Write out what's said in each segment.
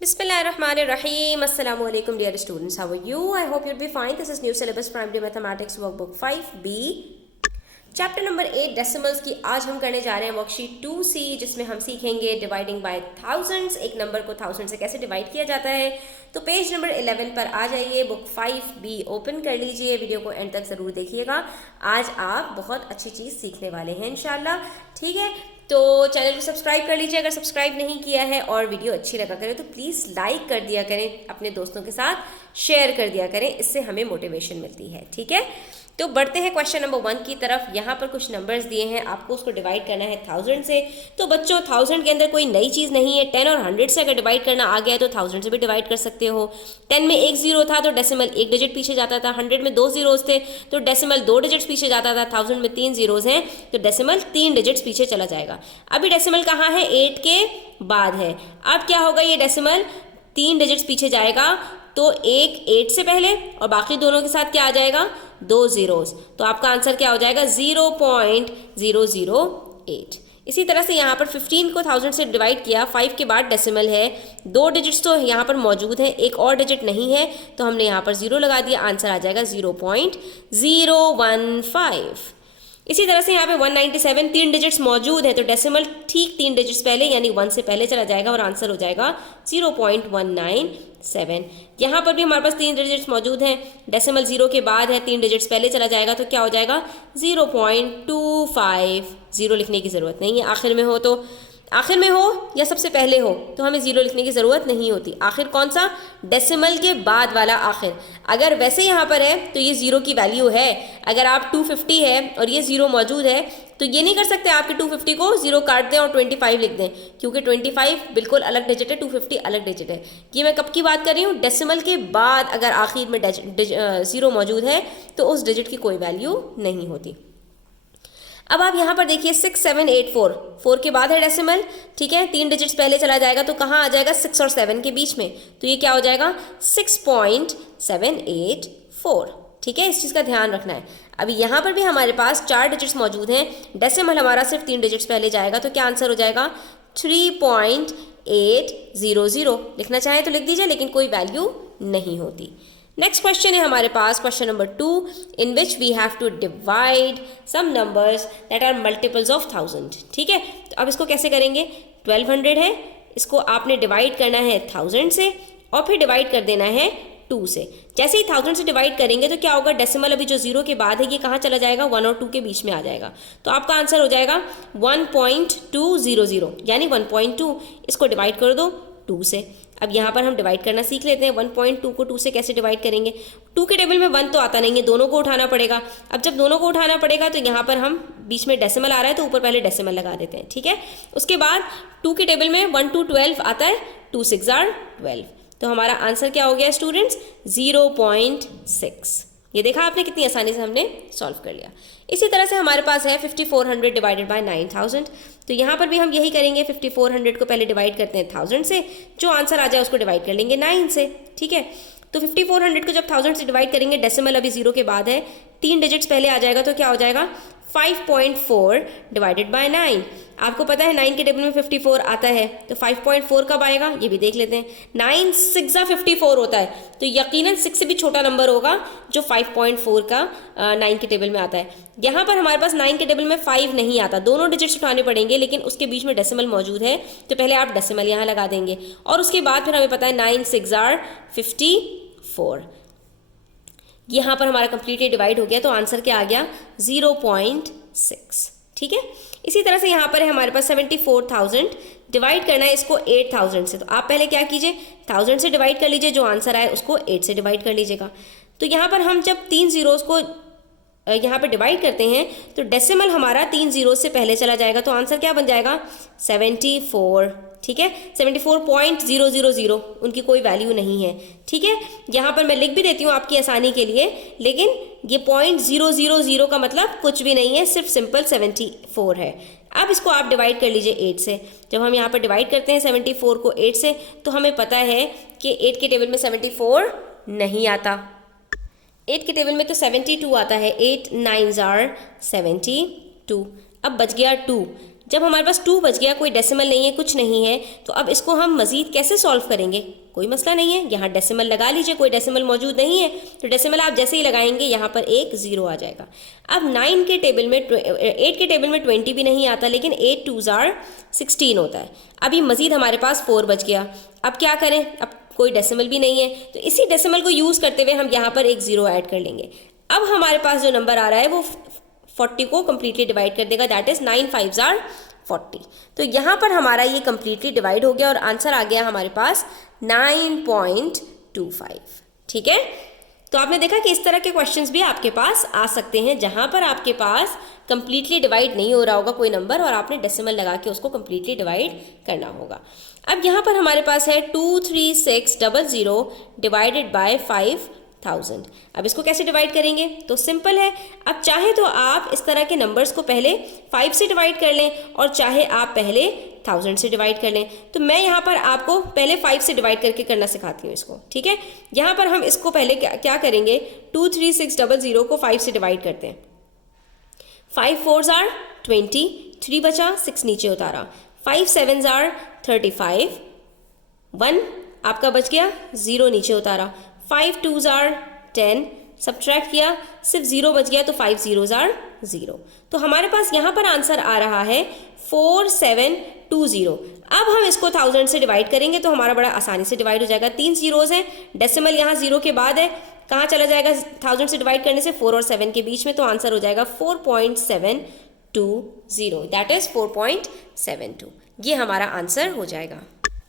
Bismillahirrahmanirrahim. Assalamu alaikum dear students. How are you? I hope you'll be fine. This is new syllabus primary mathematics workbook 5B. Chapter number 8 decimals की आज हम करने जा रहे हैं worksheet 2C, जिसमें हम सीखेंगे डिवाइडिंग बाय थाउजेंड्स। एक नंबर को थाउजेंड से कैसे डिवाइड किया जाता है। तो पेज नंबर 11 पर आ जाइए, बुक 5B ओपन कर लीजिए। वीडियो को एंड तक ज़रूर देखिएगा। आज आप बहुत अच्छी चीज़ सीखने वाले हैं इंशाल्लाह। ठीक है, तो चैनल को सब्सक्राइब कर लीजिए अगर सब्सक्राइब नहीं किया है, और वीडियो अच्छी लगा करें तो प्लीज़ लाइक कर दिया करें, अपने दोस्तों के साथ शेयर कर दिया करें, इससे हमें मोटिवेशन मिलती है। ठीक है, तो बढ़ते हैं क्वेश्चन नंबर 1 की तरफ। यहाँ पर कुछ नंबर्स दिए हैं, आपको उसको डिवाइड करना है 1000 से। तो बच्चों 1000 के अंदर कोई नई चीज़ नहीं है। 10 और 100 से अगर डिवाइड करना आ गया है तो 1000 से भी डिवाइड कर सकते हो। 10 में एक जीरो था तो डेसिमल एक डिजिट पीछे जाता था। 100 में 2 जीरोज थे तो डेसिमल 2 डिजिट्स पीछे जाता था। 1000 में 3 जीरोज हैं तो डेसिमल 3 डिजिट्स पीछे चला जाएगा। अभी डेसिमल कहाँ है? 8 के बाद है। अब क्या होगा, ये डेसिमल 3 डिजिट्स पीछे जाएगा तो एक 8 से पहले और बाकी दोनों के साथ क्या आ जाएगा? 2 जीरोस। तो आपका आंसर क्या हो जाएगा? 0.008। इसी तरह से यहाँ पर 15 को 1000 से डिवाइड किया, 5 के बाद डेसिमल है, 2 डिजिट्स तो यहाँ पर मौजूद हैं, एक और डिजिट नहीं है तो हमने यहाँ पर 0 लगा दिया। आंसर आ जाएगा 0.015। इसी तरह से यहाँ पे 197 3 डिजिट्स मौजूद है तो डेसिमल ठीक 3 डिजिट्स पहले यानी 1 से पहले चला जाएगा और आंसर हो जाएगा 0.197। यहाँ पर भी हमारे पास 3 डिजिट्स मौजूद हैं, डेसिमल 0 के बाद है, 3 डिजिट्स पहले चला जाएगा तो क्या हो जाएगा? 0.25। 0 लिखने की ज़रूरत नहीं है, आखिर में हो तो आखिर में हो या सबसे पहले हो तो हमें 0 लिखने की ज़रूरत नहीं होती। आखिर कौन सा? डेसिमल के बाद वाला आखिर। अगर वैसे यहाँ पर है तो ये 0 की वैल्यू है। अगर आप 250 है और ये 0 मौजूद है तो ये नहीं कर सकते आपके 250 को 0 काट दें और 25 लिख दें, क्योंकि 25 बिल्कुल अलग डिजिट है, 250 अलग डिजिट है। ये मैं कब की बात कर रही हूँ? डेसिमल के बाद अगर आखिर में 0 मौजूद है तो उस डिजिट की कोई वैल्यू नहीं होती। अब आप यहाँ पर देखिए 6784, 4 के बाद है डेसिमल। ठीक है, 3 डिजिट्स पहले चला जाएगा तो कहाँ आ जाएगा? 6 और 7 के बीच में, तो ये क्या हो जाएगा? 6.784। ठीक है, इस चीज़ का ध्यान रखना है। अभी यहाँ पर भी हमारे पास 4 डिजिट्स मौजूद हैं, डेसिमल हमारा सिर्फ 3 डिजिट्स पहले जाएगा तो क्या आंसर हो जाएगा? 3.800। लिखना चाहें तो लिख दीजिए, लेकिन कोई वैल्यू नहीं होती। नेक्स्ट क्वेश्चन है हमारे पास question number 2, in which we have to divide some numbers that are multiples of 1000। ठीक है, तो अब इसको कैसे करेंगे? 1200 है, इसको आपने डिवाइड करना है 1000 से और फिर डिवाइड कर देना है 2 से। जैसे ही 1000 से डिवाइड करेंगे तो क्या होगा? डेसिमल अभी जो 0 के बाद है ये कहाँ चला जाएगा? 1 और 2 के बीच में आ जाएगा। तो आपका आंसर हो जाएगा 1.200 यानी 1.2। इसको डिवाइड कर दो 2 से। अब यहाँ पर हम डिवाइड करना सीख लेते हैं। 1.2 को 2 से कैसे डिवाइड करेंगे? 2 के टेबल में 1 तो आता नहीं है, दोनों को उठाना पड़ेगा। अब जब दोनों को उठाना पड़ेगा तो यहाँ पर हम बीच में डेसिमल आ रहा है तो ऊपर पहले डेसिमल लगा देते हैं। ठीक है, उसके बाद 2 के टेबल में 1 to 12 आता है, 2 6 are 12। तो हमारा आंसर क्या हो गया स्टूडेंट्स? 0.6। ये देखा आपने कितनी आसानी से हमने सॉल्व कर लिया। इसी तरह से हमारे पास है 5400 डिवाइडेड बाय 9000। तो यहाँ पर भी हम यही करेंगे, 5400 को पहले डिवाइड करते हैं 1000 से, जो आंसर आ जाए उसको डिवाइड कर लेंगे 9 से। ठीक है, तो 5400 को जब 1000 से डिवाइड करेंगे, डेसिमल अभी 0 के बाद है, 3 डिजिट्स पहले आ जाएगा तो क्या हो जाएगा? 5.4 डिवाइडेड बाय 9। आपको पता है 9 के टेबल में 54 आता है, तो 5.4 कब आएगा ये भी देख लेते हैं। 9 6 54 होता है, तो यकीनन 6 से भी छोटा नंबर होगा जो 5.4 का 9 के टेबल में आता है। यहाँ पर हमारे पास 9 के टेबल में 5 नहीं आता, दोनों डिजिट्स उठाने पड़ेंगे, लेकिन उसके बीच में डेसिमल मौजूद है तो पहले आप डेसिमल यहाँ लगा देंगे और उसके बाद फिर हमें पता है 9 6 are 54। यहाँ पर हमारा कंप्लीटली डिवाइड हो गया तो आंसर क्या आ गया? 0.6। ठीक है, इसी तरह से यहाँ पर है हमारे पास 74,000, डिवाइड करना है इसको 8000 से। तो आप पहले क्या कीजिए? 1000 से डिवाइड कर लीजिए, जो आंसर आए उसको 8 से डिवाइड कर लीजिएगा। तो यहाँ पर हम जब 3 जीरोज़ को यहाँ पे डिवाइड करते हैं तो डेसिमल हमारा 3 जीरो से पहले चला जाएगा तो आंसर क्या बन जाएगा? 74। ठीक है, 74.000, उनकी कोई वैल्यू नहीं है। ठीक है, यहाँ पर मैं लिख भी देती हूँ आपकी आसानी के लिए, लेकिन ये 0.000 का मतलब कुछ भी नहीं है, सिर्फ सिंपल 74 है। अब इसको आप डिवाइड कर लीजिए 8 से। जब हम यहाँ पर डिवाइड करते हैं 74 को 8 से तो हमें पता है कि 8 के टेबल में 74 नहीं आता, 8 के टेबल में तो 72 आता है। 8 9s are 72। अब बच गया 2, जब हमारे पास 2 बच गया, कोई डेसिमल नहीं है, कुछ नहीं है, तो अब इसको हम मज़ीद कैसे सॉल्व करेंगे? कोई मसला नहीं है, यहाँ डेसिमल लगा लीजिए, कोई डेसिमल मौजूद नहीं है तो डेसिमल आप जैसे ही लगाएंगे यहाँ पर एक 0 आ जाएगा। अब 8 के टेबल में 20 भी नहीं आता, लेकिन 8 2s are 16 होता है। अभी मज़ीद हमारे पास 4 बच गया। अब क्या करें? अब कोई डेसिमल भी नहीं है, तो इसी डेसिमल को यूज़ करते हुए हम यहाँ पर एक 0 ऐड कर लेंगे। अब हमारे पास जो नंबर आ रहा है वो 40 को कम्प्लीटली डिवाइड कर देगा, दैट इज़ 9 5s are 40। तो यहाँ पर हमारा ये कम्प्लीटली डिवाइड हो गया और आंसर आ गया हमारे पास 9.25। ठीक है, तो आपने देखा कि इस तरह के क्वेश्चंस भी आपके पास आ सकते हैं जहाँ पर आपके पास कम्प्लीटली डिवाइड नहीं हो रहा होगा कोई नंबर और आपने डेसिमल लगा के उसको कम्प्लीटली डिवाइड करना होगा। अब यहाँ पर हमारे पास है 23600 डिवाइडेड बाय 5000। अब इसको कैसे डिवाइड करेंगे? तो सिंपल है, अब चाहे तो आप इस तरह के नंबर्स को पहले 5 से डिवाइड कर लें और चाहे आप पहले 1000 से डिवाइड कर लें। तो मैं यहाँ पर आपको पहले 5 से डिवाइड करके करना सिखाती हूँ इसको। ठीक है, यहाँ पर हम इसको पहले क्या करेंगे, 23600 को 5 से डिवाइड करते हैं। 5 4s are 20, 3 बचा, 6 नीचे उतारा, 5 7s are 35, 1 आपका बच गया, 0 नीचे उतारा, 5 2s are 10, सब्ट्रैक्ट किया, सिर्फ 0 बच गया, तो 5 0s are 0। तो हमारे पास यहाँ पर आंसर आ रहा है 4720। अब हम इसको 1000 से डिवाइड करेंगे तो हमारा बड़ा आसानी से डिवाइड हो जाएगा। 3 zeros हैं, डेसिमल यहाँ 0 के बाद है, कहाँ चला जाएगा 1000 से डिवाइड करने से? 4 और 7 के बीच में, तो आंसर हो जाएगा 4.720, दैट इज 4.72। ये हमारा आंसर हो जाएगा।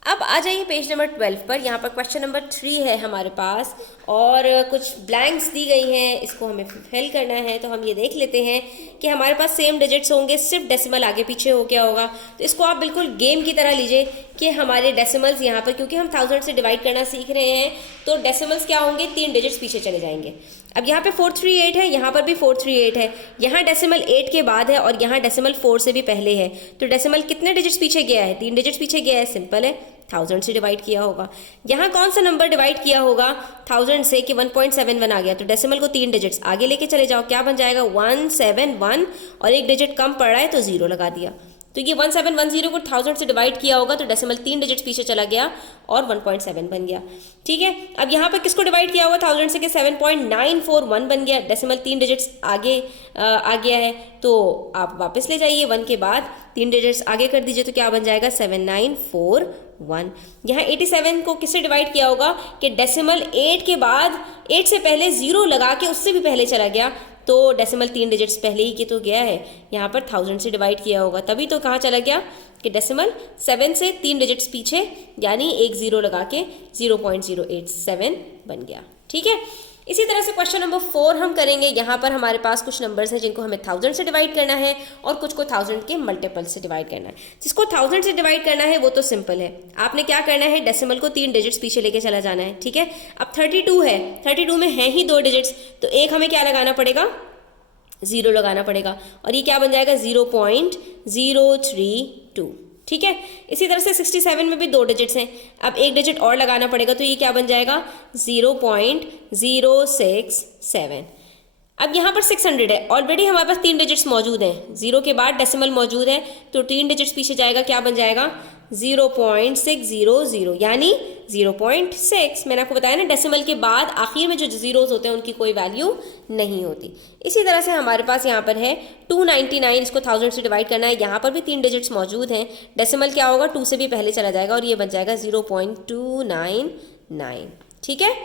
अब आ जाइए पेज नंबर 12 पर। यहाँ पर क्वेश्चन नंबर 3 है हमारे पास और कुछ ब्लैंक्स दी गई हैं, इसको हमें फिल करना है। तो हम ये देख लेते हैं कि हमारे पास सेम डिजिट्स होंगे, सिर्फ डेसिमल आगे पीछे हो क्या होगा। तो इसको आप बिल्कुल गेम की तरह लीजिए कि हमारे डेसिमल्स यहाँ पर, क्योंकि हम 1000 से डिवाइड करना सीख रहे हैं, तो डेसिमल्स क्या होंगे, 3 डिजिट्स पीछे चले जाएंगे। अब यहाँ पे 438 है, यहाँ पर भी 438 है, यहाँ डेसिमल 8 के बाद है और यहाँ डेसिमल 4 से भी पहले है। तो डेसिमल कितने डिजिट्स पीछे गया है? 3 डिजिट्स पीछे गया है। सिंपल है, 1000 से डिवाइड किया होगा। यहाँ कौन सा नंबर डिवाइड किया होगा 1000 से कि 1.71 आ गया? तो डेसिमल को 3 डिजिट्स आगे लेके चले जाओ, क्या बन जाएगा 171 और एक डिजिट कम पड़ रहा है तो 0 लगा दिया। तो ये 1710 को 1000 से डिवाइड किया होगा तो डेसिमल 3 डिजिट्स पीछे चला गया और 1.7 बन गया। ठीक है, अब यहाँ पर किसको डिवाइड किया होगा 1000 से कि 7.941 बन गया, डेसिमल 3 डिजिट्स आगे आ गया है। तो आप वापस ले जाइए, 1 के बाद 3 डिजिट्स आगे कर दीजिए तो क्या बन जाएगा 7941। यहाँ 87 को किससे डिवाइड किया होगा कि डेसिमल 8 के बाद 8 से पहले 0 लगा के उससे भी पहले चला गया, तो डेसिमल 3 डिजिट्स पहले ही की तो गया है, यहाँ पर 1000 से डिवाइड किया होगा, तभी तो कहाँ चला गया कि डेसिमल 7 से 3 डिजिट्स पीछे, यानी एक 0 लगा के 0.087 बन गया। ठीक है, इसी तरह से क्वेश्चन नंबर 4 हम करेंगे। यहाँ पर हमारे पास कुछ नंबर्स हैं जिनको हमें 1000 से डिवाइड करना है और कुछ को 1000 के मल्टीपल से डिवाइड करना है। जिसको 1000 से डिवाइड करना है वो तो सिंपल है, आपने क्या करना है डेसिमल को 3 डिजिट्स पीछे लेके चला जाना है। ठीक है, अब 32 है, 32 में है ही 2 डिजिट्स, तो एक हमें क्या लगाना पड़ेगा 0 लगाना पड़ेगा और ये क्या बन जाएगा 0.032। ठीक है, इसी तरह से 67 में भी 2 डिजिट्स हैं, अब एक डिजिट और लगाना पड़ेगा तो ये क्या बन जाएगा 0.067। अब यहाँ पर 600 है, ऑलरेडी हमारे पास 3 डिजिट्स मौजूद हैं, 0 के बाद डेसिमल मौजूद है तो 3 डिजिट्स पीछे जाएगा, क्या बन जाएगा 0.600 यानी 0.6। मैंने आपको बताया ना डेसिमल के बाद आखिर में जो जीरोस होते हैं उनकी कोई वैल्यू नहीं होती। इसी तरह से हमारे पास यहाँ पर है 299, इसको 1000 से डिवाइड करना है, यहाँ पर भी 3 डिजिट्स मौजूद हैं, डेसिमल क्या होगा 2 से भी पहले चला जाएगा और ये बन जाएगा 0.299। ठीक है,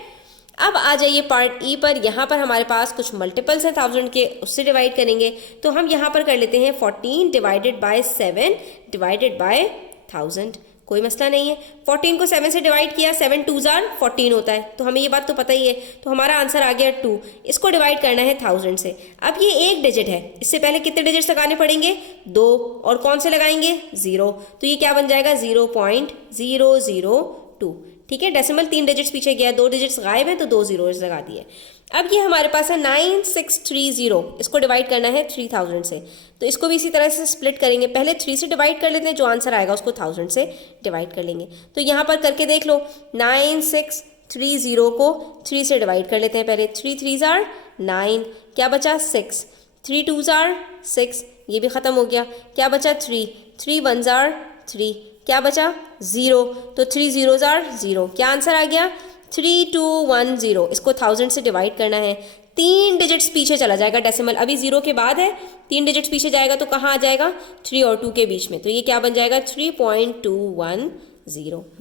अब आ जाइए पार्ट ई पर। यहाँ पर हमारे पास कुछ मल्टीपल्स हैं 1000 के, उससे डिवाइड करेंगे। तो हम यहाँ पर कर लेते हैं 14 डिवाइडेड बाय 7 डिवाइडेड बाय 1000, कोई मसला नहीं है। 14 को 7 से डिवाइड किया, 7 2s are 14 होता है, तो हमें ये बात तो पता ही है, तो हमारा आंसर आ गया 2। इसको डिवाइड करना है 1000 से। अब ये एक डिजिट है, इससे पहले कितने डिजिट्स लगाने पड़ेंगे 2, और कौन से लगाएंगे 0, तो ये क्या बन जाएगा 0.002। ठीक है, डेसिमल 3 डिजिट्स पीछे गया, 2 डिजिट्स गायब है तो 2 zeros लगा दिए। अब ये हमारे पास है 9630, इसको डिवाइड करना है 3000 से, तो इसको भी इसी तरह से स्प्लिट करेंगे, पहले 3 से डिवाइड कर लेते हैं, जो आंसर आएगा उसको 1000 से डिवाइड कर लेंगे। तो यहाँ पर करके देख लो, 9630 को 3 से डिवाइड कर लेते हैं पहले, 3 3s are 9, क्या बचा 6, 3 2s are 6, ये भी ख़त्म हो गया। क्या बचा 3, 3 1s are 3, क्या बचा 0, तो 3 0s are 0। क्या आंसर आ गया 3210। इसको 1000 से डिवाइड करना है, 3 डिजिट्स पीछे चला जाएगा डेसिमल, अभी 0 के बाद है, 3 डिजिट्स पीछे जाएगा तो कहाँ आ जाएगा 3 और 2 के बीच में, तो ये क्या बन जाएगा 3.210।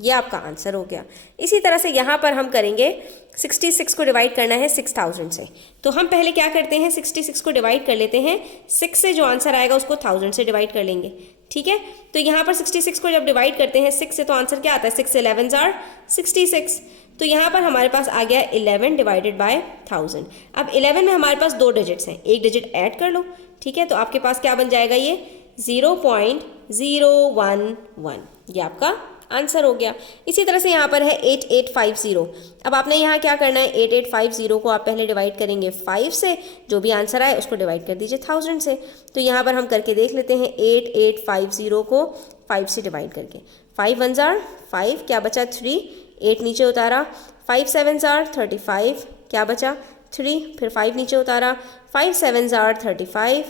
ये आपका आंसर हो गया। इसी तरह से यहाँ पर हम करेंगे 66 को डिवाइड करना है 6000 से, तो हम पहले क्या करते हैं 66 को डिवाइड कर लेते हैं 6 से, जो आंसर आएगा उसको 1000 से डिवाइड कर लेंगे, ठीक है। तो यहाँ पर 66 को जब डिवाइड करते हैं 6 से तो आंसर क्या आता है 6 11s are 66। तो यहाँ पर हमारे पास आ गया 11 डिवाइडेड बाय 1000। अब 11 में हमारे पास 2 डिजिट्स हैं, एक डिजिट ऐड कर लो, ठीक है, तो आपके पास क्या बन जाएगा ये 0.011। ये आपका आंसर हो गया। इसी तरह से यहाँ पर है 8850। अब आपने यहाँ क्या करना है 8850 को आप पहले डिवाइड करेंगे 5 से, जो भी आंसर आए उसको डिवाइड कर दीजिए 1000 से। तो यहाँ पर हम करके देख लेते हैं 8850 को 5 से डिवाइड करके, 5 1s are 5, क्या बचा 3, 8 नीचे उतारा, 5 7s are 35, क्या बचा 3, फिर 5 नीचे उतारा, 5 7s are 35,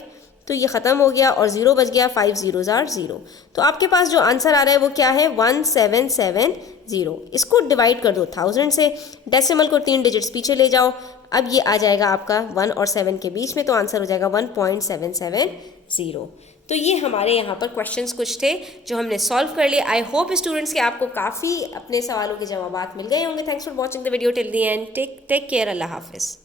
तो ये ख़त्म हो गया और 0 बच गया, 5 0s are 0। तो आपके पास जो आंसर आ रहा है वो क्या है 1770। इसको डिवाइड कर दो 1000 से, डेसिमल को 3 डिजिट्स पीछे ले जाओ, अब ये आ जाएगा आपका 1 और 7 के बीच में, तो आंसर हो जाएगा 1.770। तो ये हमारे यहाँ पर क्वेश्चंस कुछ थे जो हमने सॉल्व कर लिए। आई होप स्टूडेंट्स के आपको काफ़ी अपने सवालों के जवाब मिल गए होंगे। Thanks for watching the video till the end. Take care. अल्लाह हाफिज़।